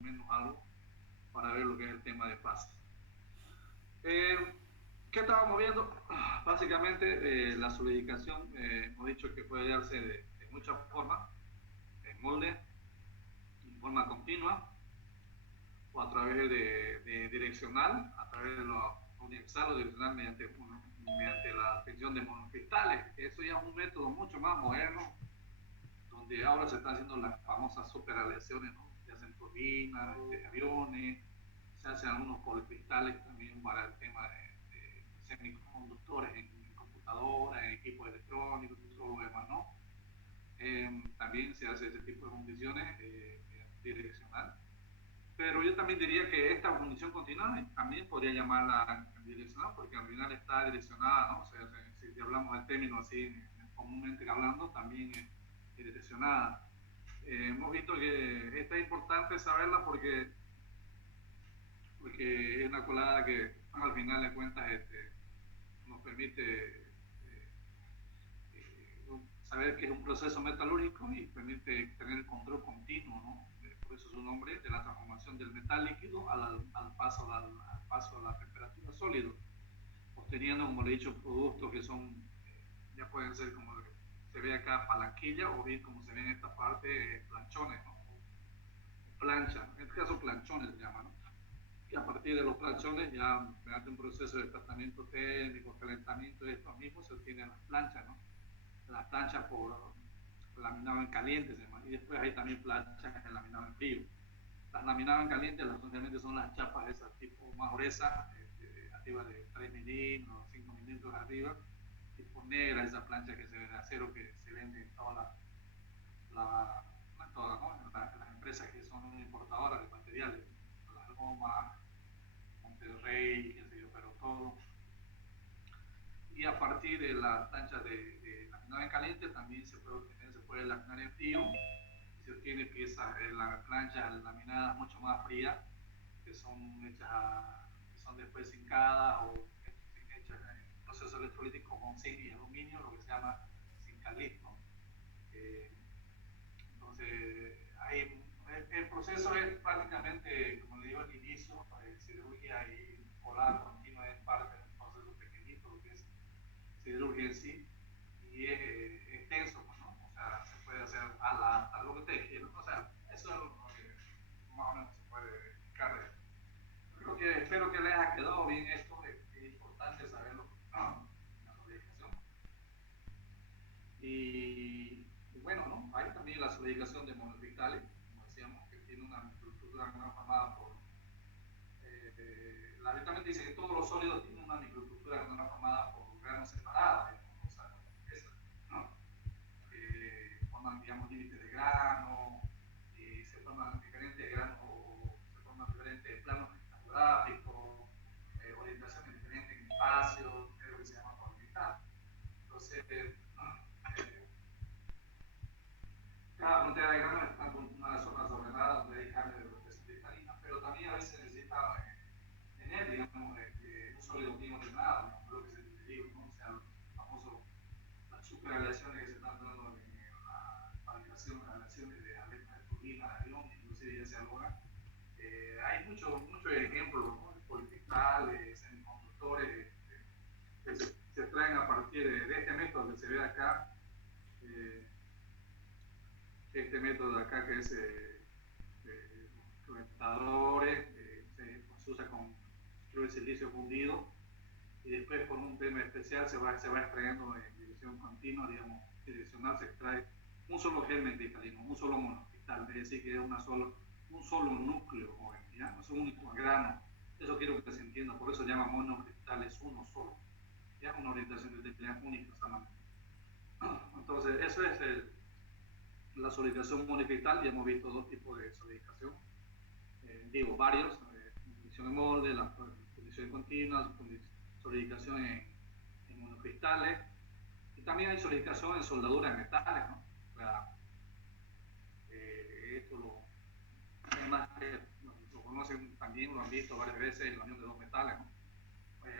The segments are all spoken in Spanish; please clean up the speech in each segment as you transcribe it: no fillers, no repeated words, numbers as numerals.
menos algo para ver lo que es el tema de fase. ¿Qué estábamos viendo? Básicamente la solidificación, hemos dicho que puede darse de muchas formas, en molde, en forma continua, o a través de direccional, a través de lo universal o direccional mediante la tensión de monocristales. Eso ya es un método mucho más moderno, donde ahora se están haciendo las famosas superaleaciones, ¿no? Se hacen turbinas, aviones, se hacen algunos policristales también para el tema de semiconductores en computadoras, en equipos electrónicos, todo lo demás, ¿no? También se hace ese tipo de fundiciones direccional. Pero yo también diría que esta fundición continua también podría llamarla direccional, porque al final está direccionada, ¿no? O sea, si hablamos del término así, comúnmente hablando, también es direccionada. Hemos visto que esta es importante saberla porque es una colada que al final de cuentas nos permite saber que es un proceso metalúrgico y permite tener el control continuo, ¿no? Por eso su nombre, de la transformación del metal líquido al paso a la temperatura sólido, obteniendo, como le he dicho, productos que son, ya pueden ser como se ve acá, palanquilla, o bien como se ve en esta parte, planchones, ¿no? Plancha, en este caso planchones se llama, ¿no? Y a partir de los planchones, ya mediante un proceso de tratamiento térmico, calentamiento de estos mismos, se obtienen las planchas, ¿no? Las planchas por laminado en caliente, se llama, y después hay también planchas en laminado en frío. Las laminadas en caliente, obviamente son las chapas esas tipo más gruesas, arriba de 3 milímetros, 5 milímetros arriba, tipo negra, esa plancha que se ve de acero que se vende en todas las empresas que son importadoras de materiales, las Lomas, Monterrey, qué sé yo, pero todo. Y a partir de las planchas de laminado en caliente también se puede laminar en frío, y se obtiene piezas en la plancha laminadas mucho más frías, que son que son después zincadas o hechas en proceso electrolítico con zinc y aluminio, lo que se llama zincalismo. Entonces, el proceso es prácticamente, como le digo al inicio, siderurgia y polar continua es parte de un proceso pequeñito, lo que es siderurgia en sí, y es extenso, ¿no? O sea, se puede hacer a lo que ustedes quieran, o sea, eso es lo que más o menos se puede explicar. Espero que les haya quedado bien esto, es importante saberlo en la solidificación. Y bueno, ¿no? Hay también la solidificación de monocristales, como decíamos, que tiene una microestructura formada por. La directamente dice que todos los sólidos tienen una microestructura formada por granos separados, ¿no? O sea, ¿no? Forman, digamos, límites de grano, se forman diferentes granos, se forman diferentes planos cristallográficos, orientaciones diferentes en espacios, es lo que se llama policristal. Entonces, cada frontera de grano está con una zona ordenada donde hay cambio de protección cristalina, pero también a veces necesita tener, digamos, un sólido bien ordenado, ¿no? Lo que se dice, ¿no? O sea, los famosos, las superaleaciones que se están dando en la fabricación de aleaciones de aletas de turbina, de avión, inclusive ya se logra. Hay muchos ejemplos, ¿no? De policristales, semiconductores, que se traen a partir de este método que se ve acá. Este método de acá que es calentadores, se usa con el silicio fundido, y después por un tema especial se va extrayendo en dirección continua, digamos, direccional, se extrae un solo germen cristalino, un solo monocristal, es decir, que es un solo núcleo, ¿ya? No es un único grano. Eso quiero que se entienda, por eso se llama monocristal, es uno solo, ya una orientación de utilidad única solamente. Entonces, eso es la solidificación monocristal. Ya hemos visto dos tipos de solidificación, digo varios, fundición en molde, la fundición continua, solidificación en monocristales, y también hay solidificación en soldadura de metales, ¿no? O sea, esto además lo conocen también, lo han visto varias veces en la unión de dos metales, ¿no?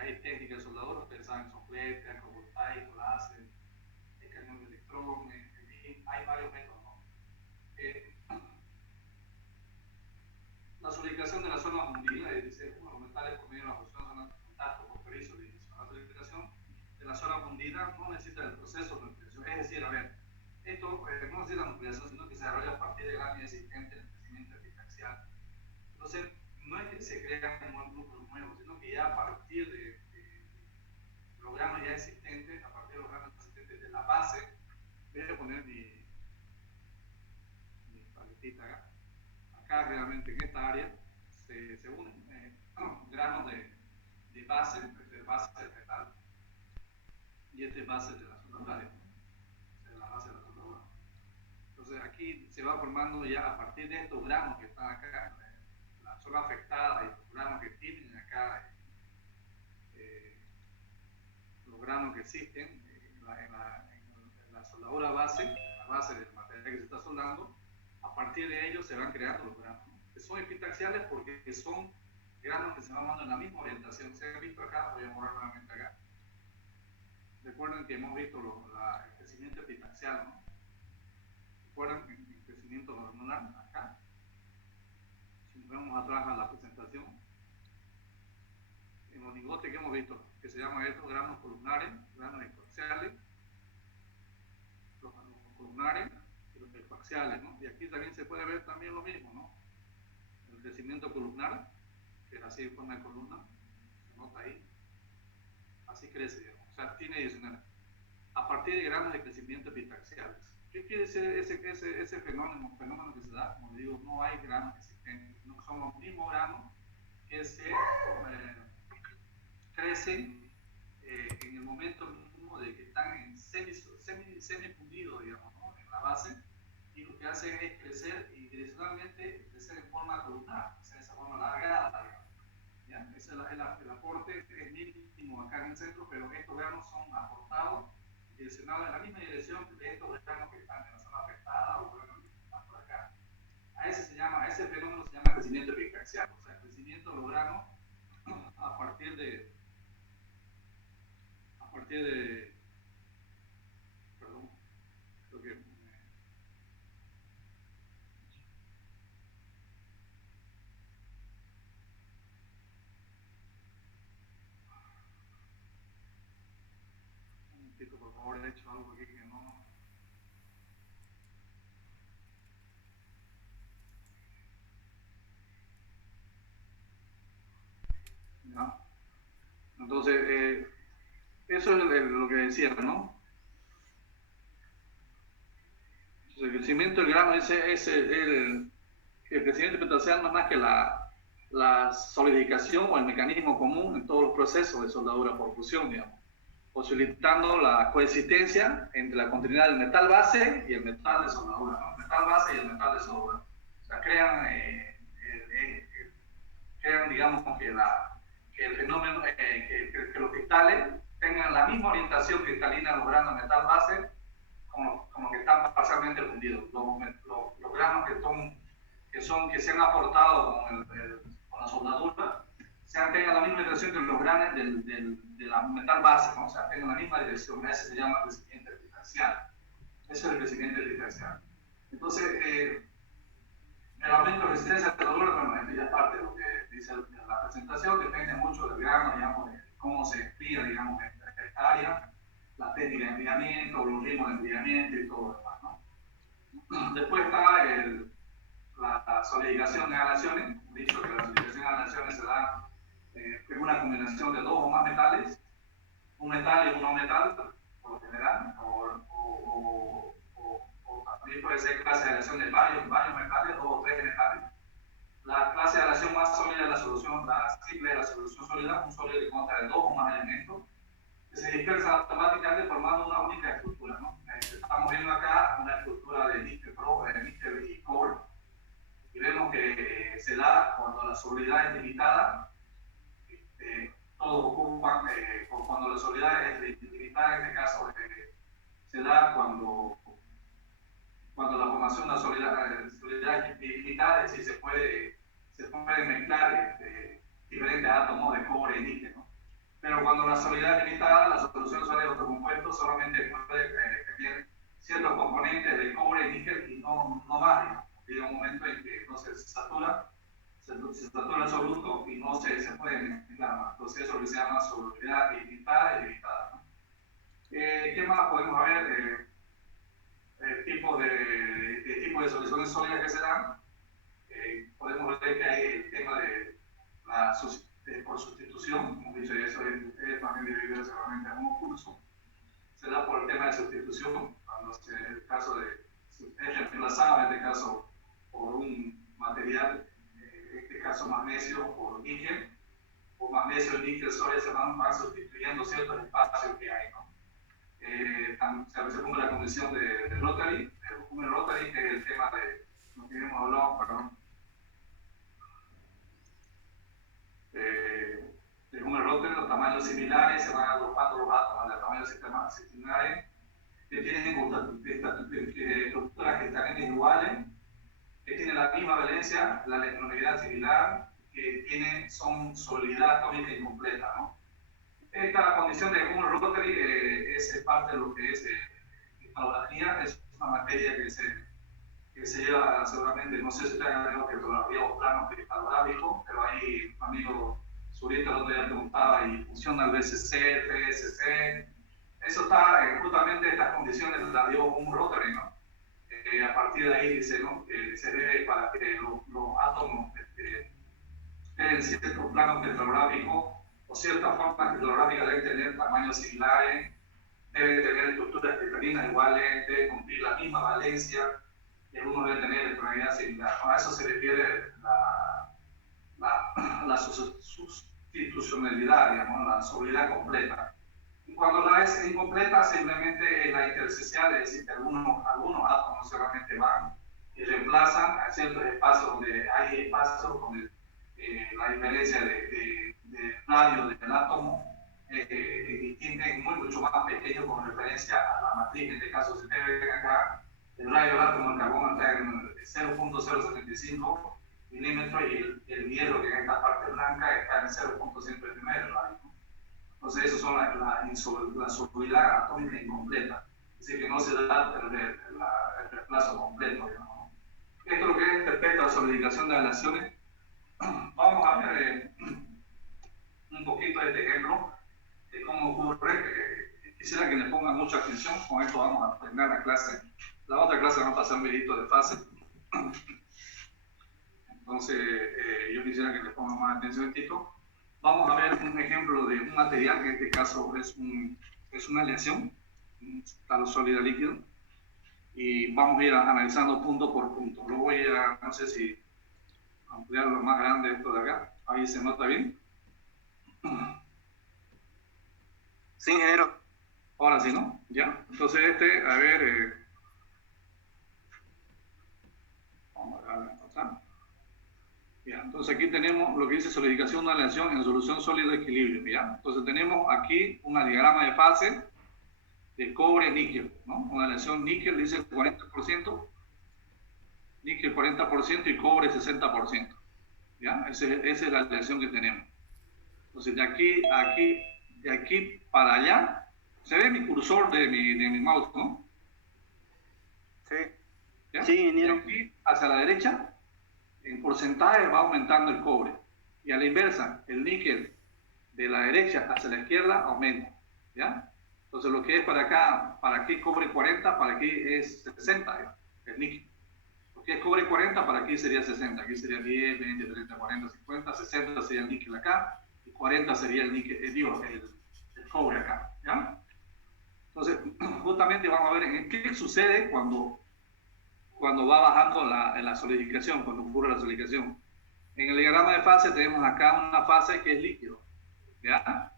Hay técnicas de soldadura, ustedes saben, soplete, arco voltaico, láser, el cañón de electrones, en fin, hay varios métodos, ¿no? La solidificación de la zona fundida, es decir, los metales por medio de la fusión son contacto con perizo de inicio. La solidificación de la zona fundida no necesita el proceso de nucleación. Es decir, a ver, esto no necesita nucleación, sino que se desarrolla a partir de granos existentes en el crecimiento epitaxial. Entonces, no es que se crean grupos nuevos, sino que ya a partir de los granos ya existentes, a partir de los granos existentes de la base, voy a poner mi paletita acá. Acá realmente en esta área se unen granos de base del metal, y este es base de la soldadura, de la base de la soldadura. Entonces aquí se va formando ya a partir de estos granos que están acá, la zona afectada y los granos que tienen acá, los granos que existen en la soldadura base, la base del material que se está soldando. A partir de ellos se van creando los granos, ¿no? Que son epitaxiales porque son granos que se van dando en la misma orientación. Se han visto acá, voy a mover nuevamente acá. Recuerden que hemos visto el crecimiento epitaxial, ¿no? Recuerden el crecimiento hormonal acá. Si nos vemos atrás a la presentación, en los lingotes que hemos visto, que se llaman estos granos columnares, granos ecoaxiales, los columnares y los ecoaxiales, ¿no? Y aquí también se puede ver también lo mismo, ¿no? El crecimiento columnar, que es así de forma de columna, se nota ahí, así crece, digamos. O sea, tiene a partir de granos de crecimiento epitaxiales. ¿Qué quiere decir ese fenómeno que se da? Como digo, no hay granos existentes, no son los mismos granos que se crecen en el momento mismo de que están en semifundidos, digamos, ¿no? En la base, y lo que hacen es crecer y direccionalmente crecer en forma columnar, o sea, de esa forma alargada, digamos. ¿Ya? Ese es el aporte, es mínimo acá en el centro, pero estos granos son aportados y direccionados en la misma dirección de estos granos que están en la zona afectada o granos que están por acá. A ese fenómeno se llama crecimiento epitaxial, o sea, el crecimiento de los granos a partir de perdón, creo que un momentito, por favor, he hecho algo aquí que no. ¿No? Entonces, eso es lo que decía, ¿no? Entonces, el crecimiento del grano, el crecimiento epitaxial no es más que la solidificación o el mecanismo común en todos los procesos de soldadura por fusión, digamos, posibilitando la coexistencia entre la continuidad del metal base y el metal de soldadura, ¿no? El metal base y el metal de soldadura. O sea, crean digamos, que el fenómeno, que los cristales tengan la misma orientación cristalina de los granos de metal base como que están parcialmente fundidos. Los granos que se han aportado con la soldadura tengan la misma dirección que los granos de la metal base, ¿no? O sea, tengan la misma dirección. Ese se llama crecimiento epitaxial. Eso es el crecimiento epitaxial. Entonces, el aumento de resistencia a la soldadura, bueno, ya es parte de lo que dice la presentación, depende mucho del grano, digamos, de cómo se enfría, digamos, en esta área, la técnica de enfriamiento, los ritmos de enfriamiento y todo lo demás, ¿no? Después está la solidificación de aleaciones. He dicho que la solidificación de aleaciones se da en una combinación de dos o más metales, un metal y un no metal, por lo general, o también puede ser clase de aleación de varios metales, dos o tres metales. La clase de aleación más sólida es la solución, la simple de la solución sólida, un sólido que consta de dos o más elementos, que se dispersa automáticamente formando una única estructura, ¿no? Estamos viendo acá una estructura de níquel y cobre, y vemos que se da cuando la solubilidad es limitada. Todos ocupan, cuando la solubilidad es limitada, en este caso se da cuando la formación de la solubilidad es limitada, es decir, se puede mezclar diferentes átomos de cobre y níquel, ¿no? Pero cuando la solubilidad es limitada, la solución sólida de otro compuesto solamente puede tener ciertos componentes de cobre y níquel y no más. Llega un momento en que no se satura se satura absoluto y no se puede mezclar más. Entonces eso es lo que se llama solubilidad ilimitada y limitada, ¿no? ¿Qué más podemos ver? Tipo de soluciones sólidas que se dan. Podemos ver que hay el tema de por sustitución, como dice eso, ustedes también deben ver seguramente en un curso. Se da por el tema de sustitución, cuando el caso de es reemplazado en este caso por un material, en este caso magnesio por níquel, o magnesio y níquel sólido se van sustituyendo ciertos espacios que hay, ¿no? Se cumple la condición de Rotary, Rotary, que es el tema de lo que hemos hablado, perdón, de un Rotary, los tamaños similares, se van agrupando los átomos de tamaños similares, que tienen estructuras cristalinas iguales, que tienen la misma valencia, la electronegatividad similar, que son solubilidad atómica incompleta, ¿no? Esta condición de un Rotary es parte de lo que es cristalografía, es una materia que se lleva seguramente, no sé si ustedes han tenido criptografía o plano cristalográfico, pero ahí un amigo Zurita el otro día preguntaba y funciona el BCC, el PSC. Eso está, justamente estas condiciones las dio un Rotary, ¿no? A partir de ahí dice, ¿no? Se debe para que los átomos en cierto plano criptográfico o ciertas formas criptográficas deben tener tamaños similares, deben tener estructuras cristalinas iguales, deben cumplir la misma valencia y algunos deben tener electronegatividad similar. A eso se refiere la sustitucionalidad, digamos, la solubilidad completa. Y cuando la es incompleta, simplemente la intersticial, es decir, que algunos átomos solamente van y reemplazan a ciertos espacios donde hay espacios donde la diferencia de radio del átomo es mucho más pequeño con referencia a la matriz. En este caso, si ustedes ven acá, el radio del átomo del carbono está en 0.075 milímetros y el hierro, que en esta parte blanca, está en 0.139 radio. Entonces, eso son la solubilidad atómica incompleta. Es decir, que no se da el reemplazo completo, digamos. Esto es lo que es respecto a la solidificación de aleaciones. Vamos a ver un poquito de este ejemplo de cómo ocurre. Quisiera que le pongan mucha atención. Con esto vamos a terminar la clase. La otra clase va a pasar un videito de fase. Entonces, yo quisiera que le pongan más atención a esto. Vamos a ver un ejemplo de un material, que en este caso es una aleación, un estado sólido líquido, y vamos a ir analizando punto por punto. Lo voy a, no sé si ampliarlo más grande esto de acá. Ahí se nota bien. Sí, ingeniero. Ahora sí, ¿no? Ya. Entonces a ver, vamos a pasar. Ya. Entonces aquí tenemos lo que dice solidificación de una aleación en solución sólida de equilibrio. ¿Ya? Entonces tenemos aquí un diagrama de fase de cobre-níquel, ¿no? Una aleación níquel dice 40%, níquel 40% y cobre 60%. ¿Ya? Esa es la aleación que tenemos. Entonces de aquí para allá, se ve mi cursor de mi mouse, ¿no? Sí. ¿Ya? Sí, ingeniero. De aquí hacia la derecha, en porcentaje va aumentando el cobre. Y a la inversa, el níquel de la derecha hacia la izquierda aumenta. ¿Ya? Entonces lo que es para aquí cobre 40, para aquí es 60, ¿ya? El níquel. Lo que es cobre 40, para aquí sería 60. Aquí sería 10, 20, 30, 40, 50, 60 sería el níquel acá, y 40 sería el níquel, el cobre acá. ¿Ya? Entonces, justamente vamos a ver en qué sucede cuando va bajando la solidificación, cuando ocurre la solidificación. En el diagrama de fase tenemos acá una fase que es líquido. ¿Ya?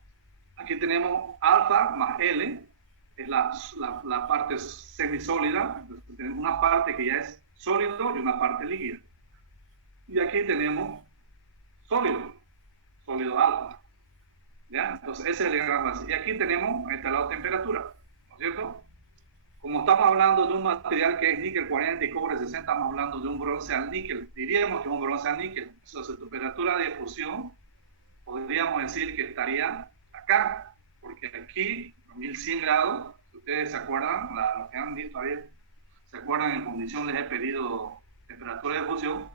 Aquí tenemos alfa más L, es la parte semisólida. Entonces, tenemos una parte que ya es sólido y una parte líquida. Y aquí tenemos sólido alfa. ¿Ya? Entonces, ese es el diagrama fase. Y aquí tenemos a este lado temperatura, ¿no es cierto? Como estamos hablando de un material que es níquel 40 y cobre 60, estamos hablando de un bronce al níquel. Diríamos que es un bronce al níquel. Entonces, temperatura de fusión, podríamos decir que estaría acá, porque aquí, a 1100 grados, si ustedes se acuerdan, lo que han visto ahí, se acuerdan, en condición les he pedido temperatura de fusión,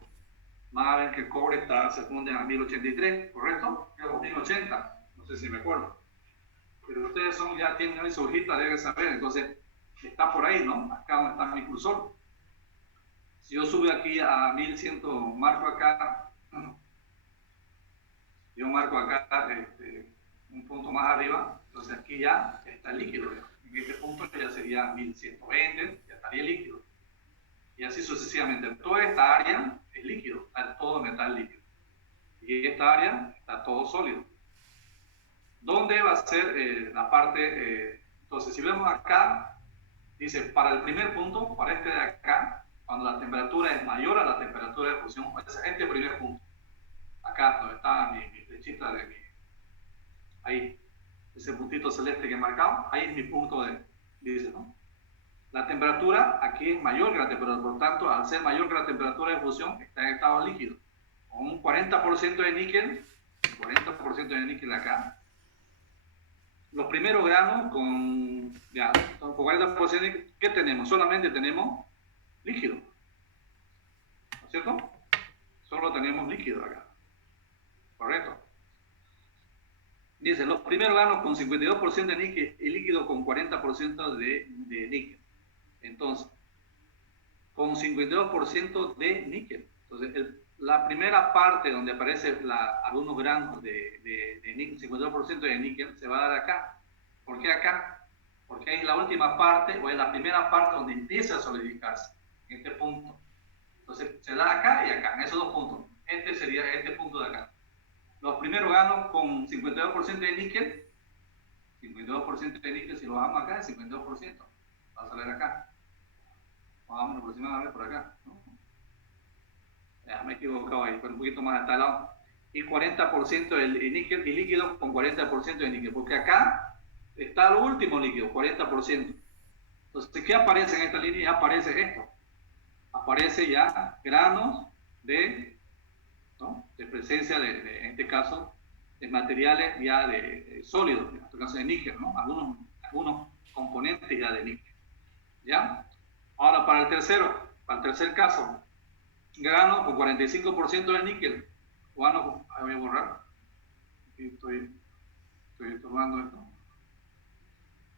van a ver que el cobre se funde a 1083, ¿correcto? O 1080, no sé si me acuerdo. Pero ustedes ya tienen ahí su hojita, deben saber, entonces está por ahí, ¿no? Acá donde está mi cursor. Si yo subo aquí a 1100, marco acá, yo marco acá un punto más arriba, entonces aquí ya está el líquido. En este punto ya sería 1120, ya estaría líquido. Y así sucesivamente. Toda esta área es líquido, está todo metal líquido. Y esta área está todo sólido. ¿Dónde va a ser la parte? Entonces, si vemos acá, dice, para el primer punto, para este de acá, cuando la temperatura es mayor a la temperatura de fusión, es este primer punto. Acá, donde está mi flechita de mi... Ahí, ese puntito celeste que he marcado, ahí es mi punto de... Dice, ¿no? La temperatura aquí es mayor que la temperatura, por lo tanto, al ser mayor que la temperatura de fusión, está en estado líquido. Con un 40% de níquel, 40% de níquel acá. Los primeros granos con 40% de níquel, ¿qué tenemos? Solamente tenemos líquido. ¿No es cierto? Solo tenemos líquido acá. Correcto. Dice, los primeros granos con 52% de níquel y líquido con 40% de níquel. Entonces, con 52% de níquel. Entonces, la primera parte donde aparece algunos granos de níquel, 52% de níquel, se va a dar acá. ¿Por qué acá? Porque es la última parte, o es la primera parte donde empieza a solidificarse, en este punto. Entonces, se da acá y acá, en esos dos puntos. Este sería este punto de acá. Los primeros granos con 52% de níquel, 52% de níquel, si lo bajamos acá, es 52%. Va a salir acá. Vamos aproximadamente por acá, ¿no? Ya me he equivocado ahí, pero un poquito más hasta el lado. Y 40% de níquel y líquido con 40% de níquel, porque acá está lo último líquido, 40%. Entonces, ¿qué aparece en esta línea? Aparece esto. Aparece ya granos ¿no? de presencia en este caso, de materiales ya de sólidos, en este caso de níquel, ¿no? Algunos componentes ya de níquel. ¿Ya? Ahora, para el tercer caso, grano con 45% de níquel. Voy a borrar. Aquí estoy tomando esto.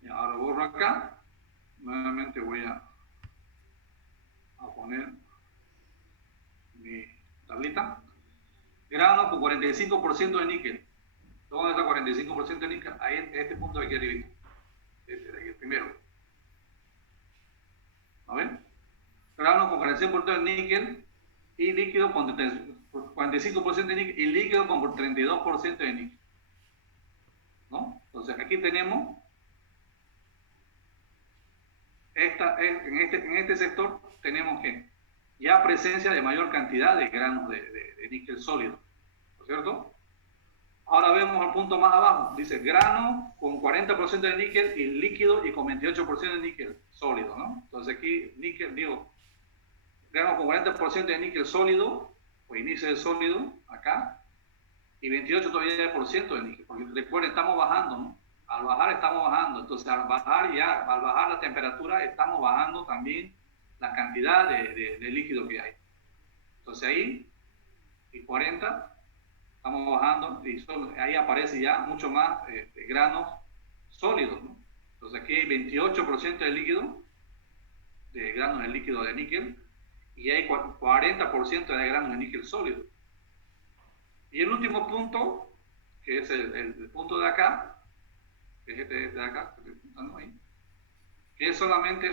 Y ahora borro acá. Nuevamente voy a poner mi tablita. Grano con 45% de níquel. ¿Dónde está 45% de níquel? Ahí, este punto de aquí arriba. Este de aquí, el primero. ¿A ver? Grano con 45% de níquel y líquido con 45% de níquel y líquido con 32% de níquel. ¿No? Entonces aquí tenemos en este sector tenemos que ya presencia de mayor cantidad de granos de níquel sólido, ¿no es cierto? Ahora vemos el punto más abajo, dice grano con 40% de níquel y líquido y con 28% de níquel sólido, ¿no? Entonces aquí níquel, grano con 40% de níquel sólido, o inicio de sólido, acá, y 28 todavía por ciento de níquel, porque recuerden, estamos bajando, ¿no? Al bajar estamos bajando, entonces al bajar la temperatura estamos bajando también la cantidad de líquido que hay. Entonces ahí, y 40, estamos bajando, y ahí aparece ya mucho más granos sólidos, ¿no? Entonces aquí hay 28% de líquido, de granos de líquido de níquel, y hay 40% de granos de níquel sólido. Y el último punto, que es el punto de acá, que es este de acá, que estoy pintando ahí, que es solamente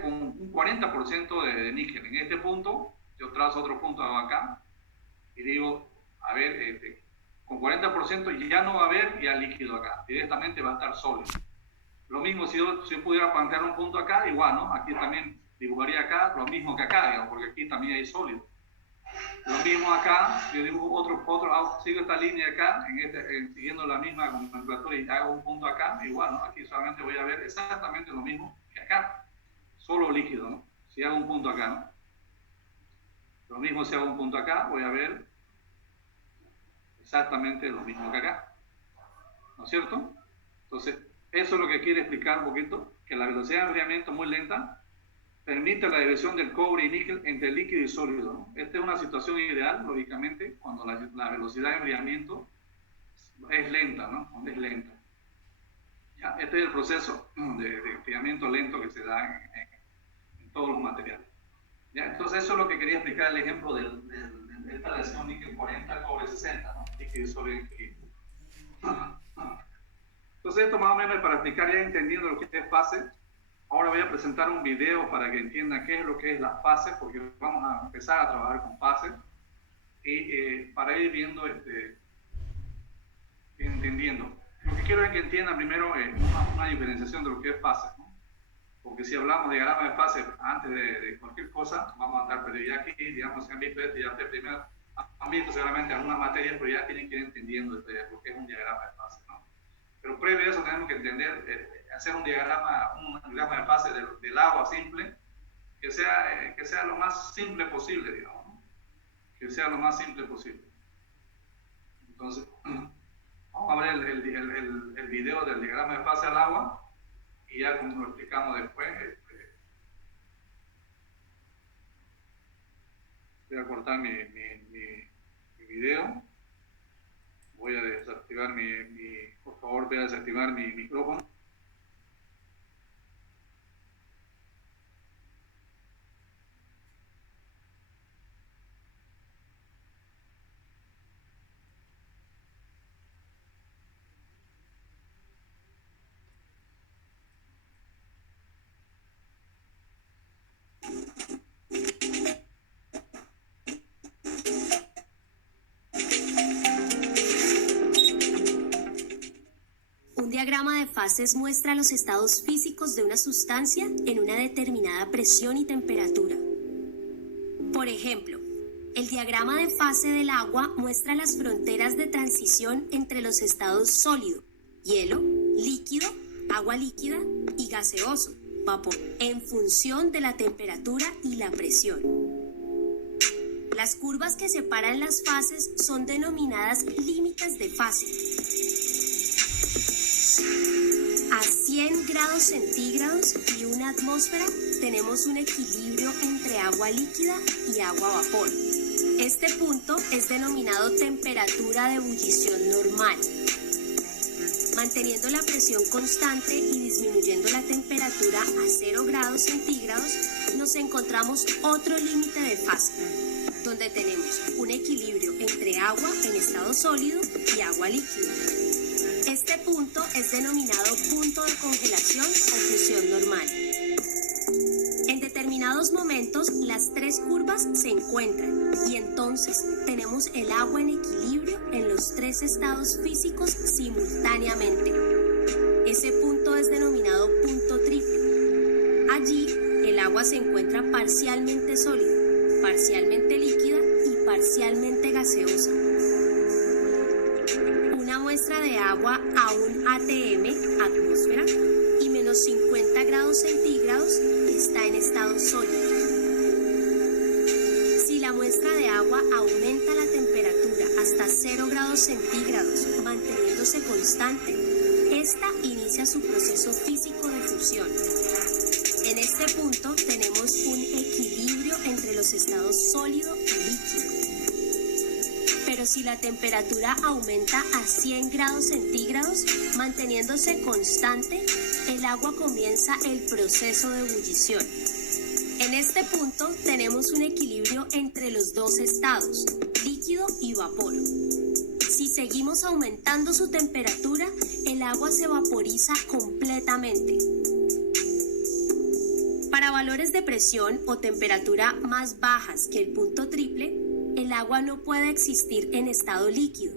con un 40% de níquel. En este punto, yo trazo otro punto acá y digo, a ver, con 40% ya no va a haber ya líquido acá, directamente va a estar sólido. Lo mismo si yo pudiera plantear un punto acá, igual, ¿no? Aquí también dibujaría acá lo mismo que acá, digamos, porque aquí también hay sólido. Lo mismo acá, yo dibujo sigo esta línea acá, siguiendo la misma nomenclatura y hago un punto acá, igual, ¿no? Aquí solamente voy a ver exactamente lo mismo que acá, solo líquido, ¿no? Si hago un punto acá, ¿no? Lo mismo si hago un punto acá, voy a ver exactamente lo mismo que acá, ¿no es cierto? Entonces, eso es lo que quiere explicar un poquito, que la velocidad de enfriamiento es muy lenta, permite la división del cobre y níquel entre líquido y sólido, ¿no? Esta es una situación ideal, lógicamente, cuando la velocidad de enfriamiento es lenta, ¿no? Cuando es lenta. Ya, este es el proceso de enfriamiento lento que se da en todos los materiales. ¿Ya? Entonces eso es lo que quería explicar, el ejemplo de esta reacción níquel 40, cobre 60, ¿no? Líquido y sólido equilibrio. Entonces esto más o menos es para explicar ya entendiendo lo que es fase. Ahora voy a presentar un video para que entiendan qué es lo que es la fase, porque vamos a empezar a trabajar con fases y para ir viendo, entendiendo. Lo que quiero es que entiendan primero una diferenciación de lo que es fase, ¿no? Porque si hablamos de diagrama de fase antes de cualquier cosa, vamos a andar, pero ya aquí, digamos, si han visto esto, ya ustedes primero han visto seguramente algunas materias, pero ya tienen que ir entendiendo lo que es un diagrama de fase, ¿no? Pero previo a eso tenemos que entender, hacer un diagrama de fase del agua simple, que sea lo más simple posible, digamos, ¿no? Que sea lo más simple posible. Entonces, vamos a ver el video del diagrama de fase al agua y ya como lo explicamos después. Voy a cortar mi video. Voy a desactivar por favor, voy a desactivar mi micrófono. Un diagrama de fases muestra los estados físicos de una sustancia en una determinada presión y temperatura. Por ejemplo, el diagrama de fase del agua muestra las fronteras de transición entre los estados sólido, hielo, líquido, agua líquida y gaseoso, vapor, en función de la temperatura y la presión. Las curvas que separan las fases son denominadas límites de fase. A 100 grados centígrados y una atmósfera tenemos un equilibrio entre agua líquida y agua vapor. Este punto es denominado temperatura de ebullición normal. Manteniendo la presión constante y disminuyendo la temperatura a 0 grados centígrados, nos encontramos otro límite de fase, donde tenemos un equilibrio entre agua en estado sólido y agua líquida. Este punto es denominado punto de congelación o fusión normal. En determinados momentos, las tres curvas se encuentran y entonces tenemos el agua en equilibrio en los tres estados físicos simultáneamente. Ese punto es denominado punto triple. Allí, el agua se encuentra parcialmente sólida, parcialmente líquida y parcialmente gaseosa. Una muestra de agua a un atm, atmósfera, y menos 50 grados centígrados está en estado sólido. Si la muestra de agua aumenta la temperatura hasta 0 grados centígrados, manteniéndose constante, esta inicia su proceso físico de fusión. En este punto tenemos un equilibrio entre los estados sólido y líquido. Pero si la temperatura aumenta a 100 grados centígrados, manteniéndose constante, el agua comienza el proceso de ebullición. En este punto tenemos un equilibrio entre los dos estados, líquido y vapor. Si seguimos aumentando su temperatura, el agua se vaporiza completamente. Para valores de presión o temperatura más bajas que el punto triple, el agua no puede existir en estado líquido.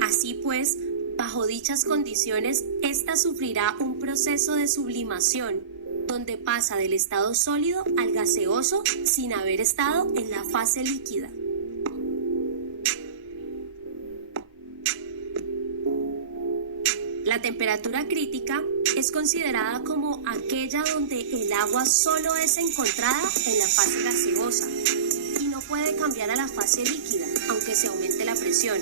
Así pues, bajo dichas condiciones, ésta sufrirá un proceso de sublimación, donde pasa del estado sólido al gaseoso sin haber estado en la fase líquida. La temperatura crítica es considerada como aquella donde el agua solo es encontrada en la fase gaseosa y no puede cambiar a la fase líquida, aunque se aumente la presión.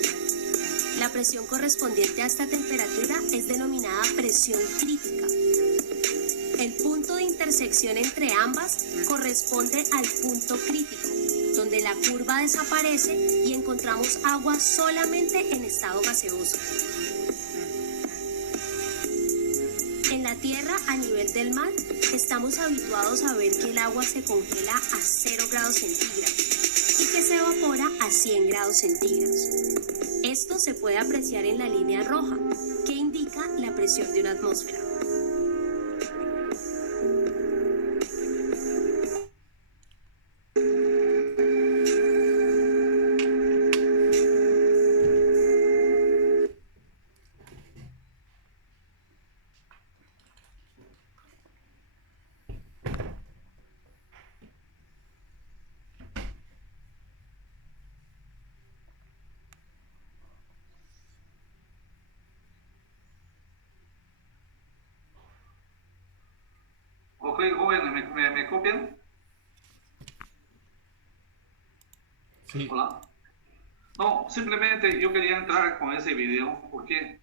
La presión correspondiente a esta temperatura es denominada presión crítica. El punto de intersección entre ambas corresponde al punto crítico, donde la curva desaparece y encontramos agua solamente en estado gaseoso. En la Tierra, a nivel del mar, estamos habituados a ver que el agua se congela a 0 grados centígrados y que se evapora a 100 grados centígrados. Esto se puede apreciar en la línea roja, que indica la presión de una atmósfera. Ok, jóvenes, ¿me copian? Sí. Hola. No, simplemente yo quería entrar con ese video. ¿Por qué?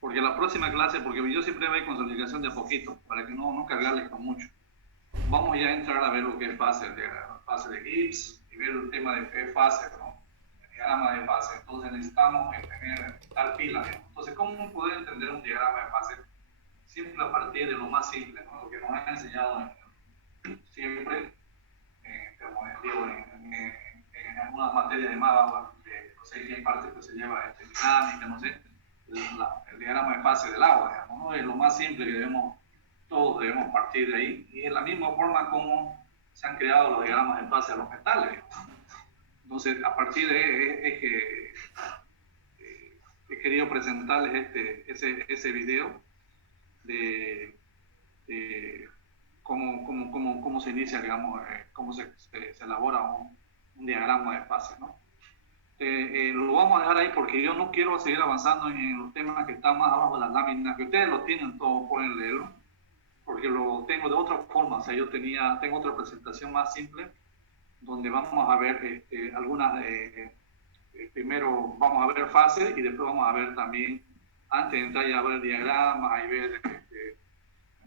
Porque la próxima clase, porque yo siempre voy con solidificación de a poquito, para que no cargarles con mucho. Vamos ya a entrar a ver lo que es fase de Gibbs y ver el tema de fase, ¿no? El diagrama de fase. Entonces necesitamos tener tal pila, ¿no? Entonces, ¿cómo poder entender un diagrama de fase? Siempre a partir de lo más simple, ¿no? Lo que nos han enseñado siempre, como les digo, en algunas materias de MAVA, no sé qué parte pues, se lleva dinámica, no sé, el diagrama de fase del agua, digamos, ¿no? Es lo más simple que todos debemos partir de ahí, y es la misma forma como se han creado los diagramas de fase a los metales, digamos. Entonces, a partir de ahí es que he querido presentarles ese video de cómo se inicia, digamos, cómo se elabora un diagrama de fase, ¿no? Lo vamos a dejar ahí porque yo no quiero seguir avanzando en los temas que están más abajo de las láminas, que ustedes lo tienen todo, pueden leerlo, porque lo tengo de otra forma. O sea, tengo otra presentación más simple, donde vamos a ver algunas, primero vamos a ver fases y después vamos a ver también, antes de entrar ya a ver diagramas y ver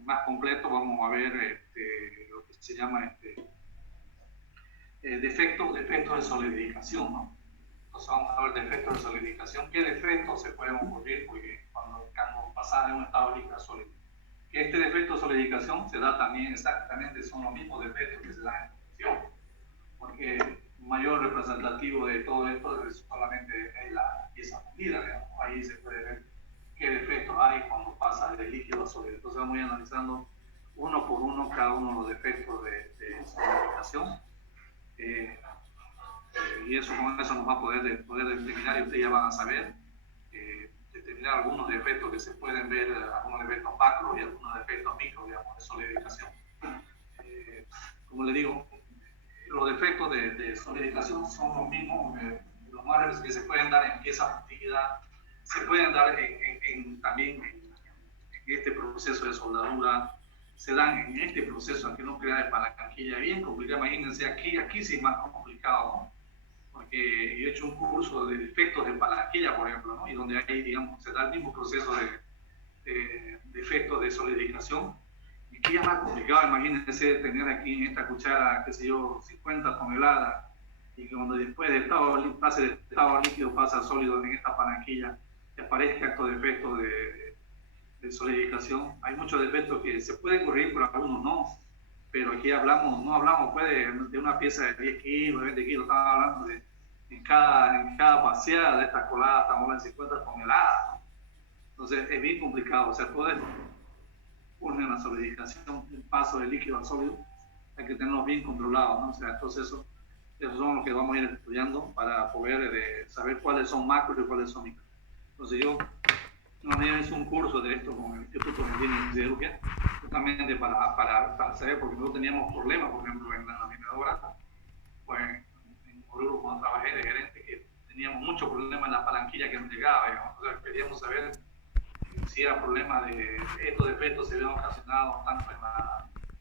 más completo, vamos a ver lo que se llama defectos de solidificación, ¿no? Entonces vamos a ver defectos de solidificación. ¿Qué defectos se pueden ocurrir? Porque cuando pasas de un estado líquido a sólido. Que este defecto de solidificación se da también exactamente, son los mismos defectos que se dan en fundición. Porque el mayor representativo de todo esto es solamente la pieza fundida, digamos. Ahí se puede ver qué defectos hay cuando pasa de líquido a sólido. Entonces vamos a ir analizando uno por uno cada uno de los defectos de solidificación. Y eso con eso nos va a poder determinar, y ustedes ya van a saber determinar algunos defectos que se pueden ver, algunos defectos macro y algunos defectos micro, digamos, de solidificación. Como les digo, los defectos de solidificación son los mismos, los más que se pueden dar en pieza fundida, se pueden dar también en este proceso de soldadura, se dan en este proceso aquí nuclear de palanquilla, bien complicado. Imagínense, aquí sí es más complicado, ¿no? Porque yo he hecho un curso de defectos de palanquilla, por ejemplo, ¿no? Y donde ahí, digamos, se da el mismo proceso de defectos de solidificación. Y aquí es más complicado. Imagínense tener aquí en esta cuchara, qué sé yo, 50 toneladas, y que cuando después de pase de estado líquido pasa a sólido en esta palanquilla, que aparezca estos defectos de solidificación. Hay muchos defectos que se pueden corregir, pero algunos no. Pero aquí no hablamos pues, de una pieza de 10 kilos, 20 kilos, estamos hablando de en cada paseada de esta colada estamos hablando de 50 toneladas, ¿no? Entonces es bien complicado. O sea, poder poner la solidificación, el paso de líquido a sólido, hay que tenerlos bien controlados, ¿no? O sea, entonces esos son los que vamos a ir estudiando para poder saber cuáles son macros y cuáles son micros. Entonces yo hice un curso de esto con el Instituto Argentino de Siderurgia, justamente para saber, porque nosotros teníamos problemas, por ejemplo, en la laminadora, pues en Oruro cuando trabajé de gerente, que teníamos muchos problemas en la palanquilla que nos llegaba, digamos. O sea, queríamos saber si era problema de estos defectos se habían ocasionado tanto en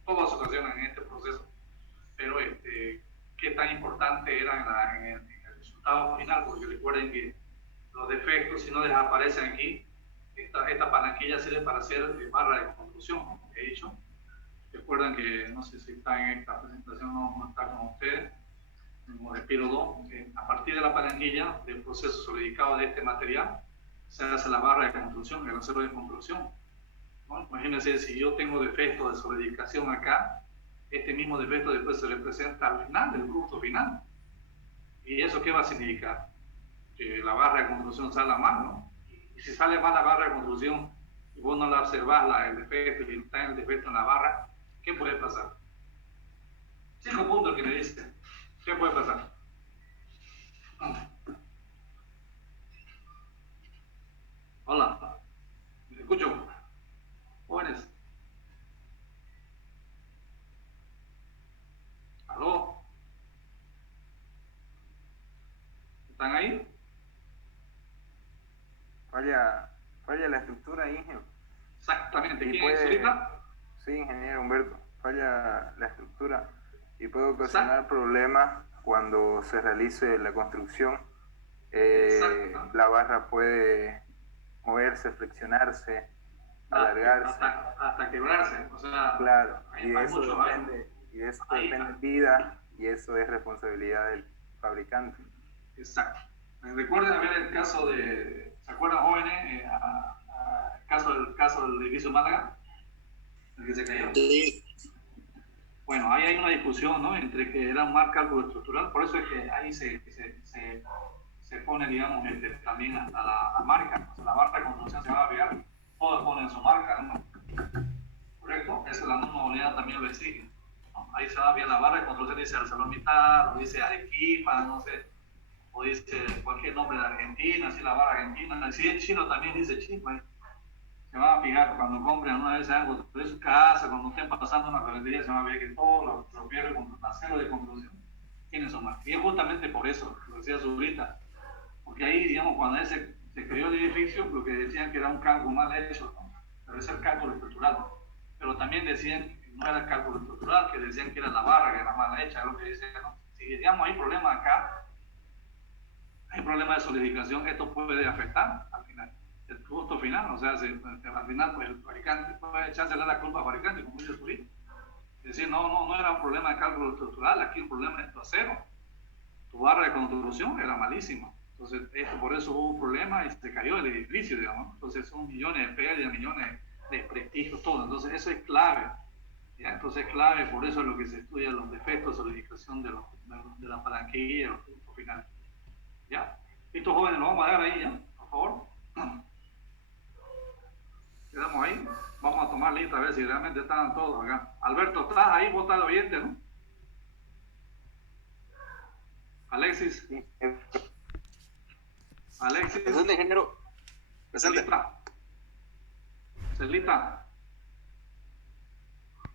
todas las ocasiones en este proceso, pero qué tan importante era en el resultado final, porque recuerden que los defectos, si no desaparecen aquí, esta palanquilla sirve para hacer barra de construcción, como he dicho, Recuerdan que, no sé si está en esta presentación, no está con ustedes, como de Piro 2, a partir de la palanquilla del proceso solidificado de este material, se hace la barra de construcción, el acero de construcción. ¿No? Imagínense, si yo tengo defecto de solidificación acá, este mismo defecto después se representa al final del curso final. ¿Y eso qué va a significar? Que la barra de construcción salga mal, ¿no? Y si sale mal la barra de construcción y vos no la observás, el defecto, y está el defecto en la barra, ¿qué puede pasar? 5 puntos que me dicen. ¿Qué puede pasar? Hola, ¿me escucho? Jóvenes. ¿Aló? ¿Están ahí? Falla la estructura, ingeniero. Exactamente. Y ¿Quién es ahorita? Sí, ingeniero Humberto. Falla la estructura y puede ocasionar problemas cuando se realice la construcción. La barra puede moverse, flexionarse, alargarse. Hasta quebrarse. O sea, claro, hay y eso mucho, depende vida y eso es responsabilidad del fabricante. Exacto. Recuerden ver el caso de, ¿se acuerdan, jóvenes? El caso del edificio Málaga, el que se cayó. Sí. Bueno, ahí hay una discusión, ¿no? Entre que era un mal cálculo estructural, por eso es que ahí se pone, digamos, también hasta la marca. O sea, la barra de construcción se va a pegar, todos ponen su marca, ¿no? ¿Correcto? Esa es la norma unidad también lo exige, ¿no? Ahí se va bien la barra de construcción, dice ArcelorMittal, o dice Arequipa, no sé, o dice cualquier nombre de Argentina, así la barra argentina, si es chino también dice chino. Se van a fijar cuando compren una vez algo de su casa, cuando estén pasando una ferretería, se van a ver que todo lo pierde con acero de construcción tiene su marca. Y es justamente por eso, lo decía Zurita, porque ahí, digamos, cuando se creó el edificio, lo que decían que era un cálculo mal hecho, ¿no? Pero es el cálculo estructural. Pero también decían que no era el cálculo estructural, que decían que era la barra, que era mal hecha, es lo que decían, ¿no? Si digamos hay problemas acá, hay problemas de solidificación, esto puede afectar al final el producto final, o sea, al final pues, el fabricante puede echársele la culpa al fabricante, como dice Zurita. Es decir, no era un problema de cálculo estructural, aquí el problema es tu acero. Tu barra de construcción era malísima. Entonces, por eso hubo un problema y se cayó el edificio, digamos. Entonces, son millones de pérdidas, millones de prestigios, todo. Entonces, eso es clave. ¿Ya? Entonces, es clave, por eso es lo que se estudia los defectos de solidificación de la palanquilla y de los productos finales. ¿Ya? Estos jóvenes, lo vamos a dar ahí, ¿ya? Por favor. Quedamos ahí. Vamos a tomar lista a ver si realmente están todos acá. Alberto, ¿estás ahí? Vos estás oyente, ¿no? Alexis. Alexis. Presente, ingeniero. Presente. Celita.